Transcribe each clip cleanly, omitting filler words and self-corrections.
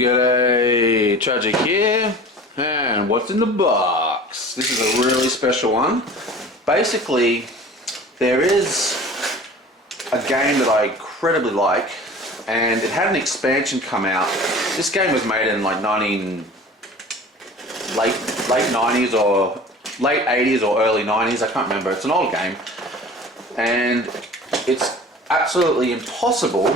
G'day, Tragic here, and what's in the box? This is a really special one. Basically, there is a game that I incredibly like, and it had an expansion come out. This game was made in like late 90s or late 80s or early 90s, I can't remember. It's an old game, and it's absolutely impossible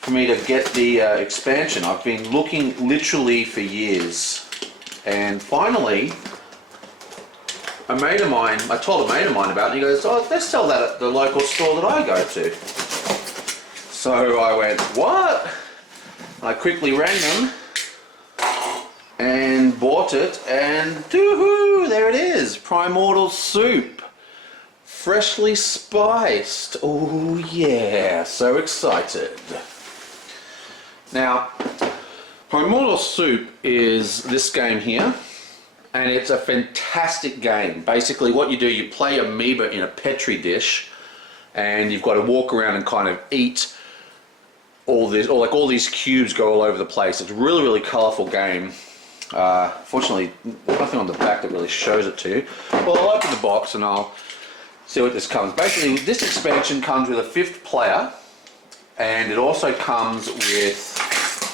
for me to get the expansion. I've been looking literally for years, and finally I told a mate of mine about it, and he goes, "Oh, let's sell that at the local store that I go to." So I went, "What?" I quickly rang them and bought it, and doo-hoo, there it is, Primordial Soup. Freshly spiced. Oh yeah, so excited. Now, Primordial Soup is this game here, and it's a fantastic game. Basically what you do, you play amoeba in a Petri dish, and you've got to walk around and kind of eat all this, or like all these cubes go all over the place. It's a really, really colourful game. Fortunately, nothing on the back that really shows it to you. Well, I'll open the box and I'll see what this comes. Basically, this expansion comes with a 5th player, and it also comes with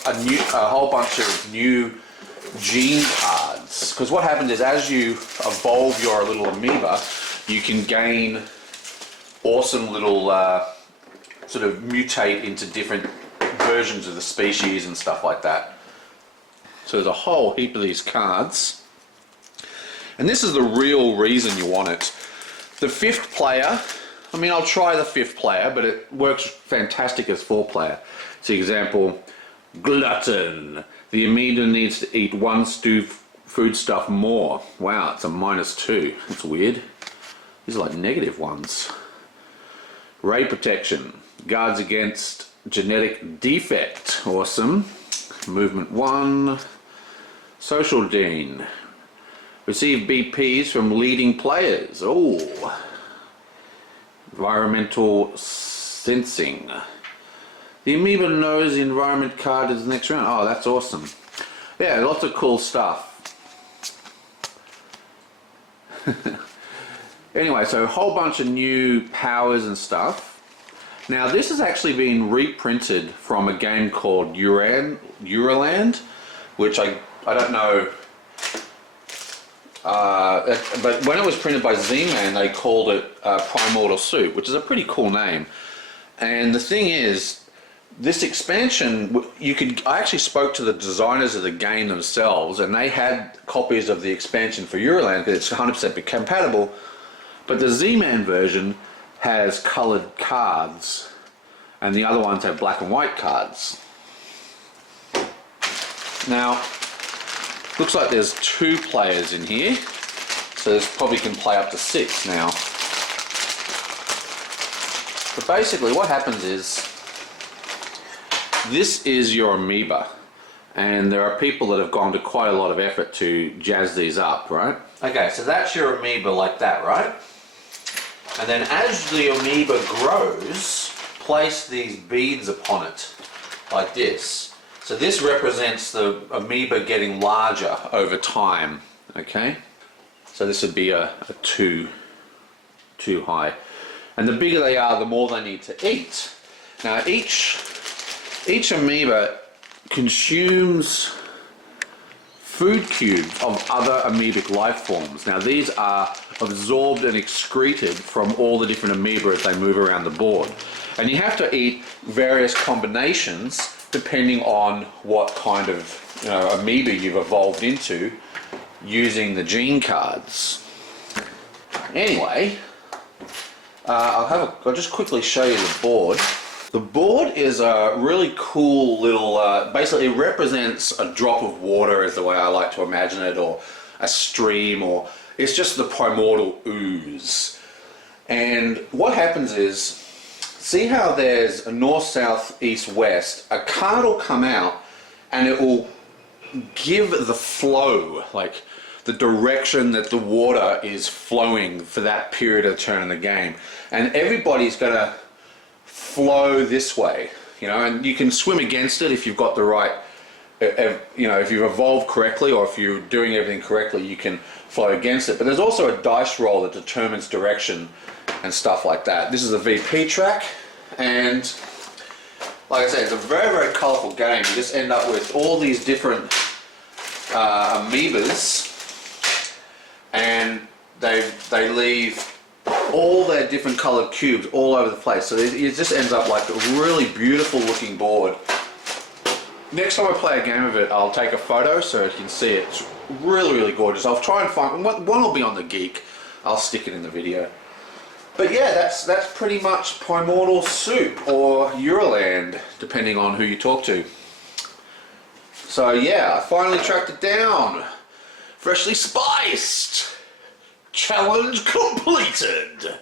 a whole bunch of new gene cards. Because what happens is, as you evolve your little amoeba, you can gain awesome little sort of mutate into different versions of the species and stuff like that. So there's a whole heap of these cards, and this is the real reason you want it. The 5th player, I mean, I'll try the 5th player, but it works fantastic as 4 player. So example, Glutton. The amoeba needs to eat 1 foodstuff more. Wow, it's a -2. That's weird. These are like negative ones. Ray Protection. Guards against genetic defect. Awesome. Movement 1. Social Gene. Receive BPs from leading players. Oh. Environmental Sensing. The amoeba knows the environment card is the next round. Oh, that's awesome. Yeah, lots of cool stuff. Anyway, so a whole bunch of new powers and stuff. Now, this has actually been reprinted from a game called Euroland, which I don't know. But when it was printed by Z-Man, they called it Primordial Soup, which is a pretty cool name. And the thing is, this expansion, I actually spoke to the designers of the game themselves, and they had copies of the expansion for Euroland because it's 100% compatible. But the Z-Man version has coloured cards, and the other ones have black and white cards. Now, looks like there's 2 players in here, so this probably can play up to 6 now. But basically what happens is, this is your amoeba, and there are people that have gone to quite a lot of effort to jazz these up, right? Okay, so that's your amoeba like that, right? And then as the amoeba grows, place these beads upon it, like this. So this represents the amoeba getting larger over time, okay? So this would be a 2 high. And the bigger they are, the more they need to eat. Now each amoeba consumes food cubes of other amoebic life forms. Now these are absorbed and excreted from all the different amoeba as they move around the board. And you have to eat various combinations depending on what kind of amoeba you've evolved into using the gene cards. Anyway, I'll just quickly show you the board. The board is a really cool little, basically it represents a drop of water is the way I like to imagine it, or a stream, or it's just the primordial ooze. And what happens is, see how there's a north, south, east, west? A card will come out and it will give the flow, like the direction that the water is flowing for that period of turn in the game. And everybody's gonna flow this way, and you can swim against it if you've got the right you know, if you've evolved correctly or if you're doing everything correctly, you can fight against it. But there's also a dice roll that determines direction and stuff like that. This is a VP track, and like I said, it's a very, very colourful game. You just end up with all these different amoebas, and they leave all their different coloured cubes all over the place. So it just ends up like a really beautiful looking board. Next time I play a game of it, I'll take a photo so you can see it. It's really, really gorgeous. I'll try and find one will be on the Geek. I'll stick it in the video. But yeah, that's pretty much Primordial Soup or Euroland, depending on who you talk to. So yeah, I finally tracked it down. Freshly spiced. Challenge completed.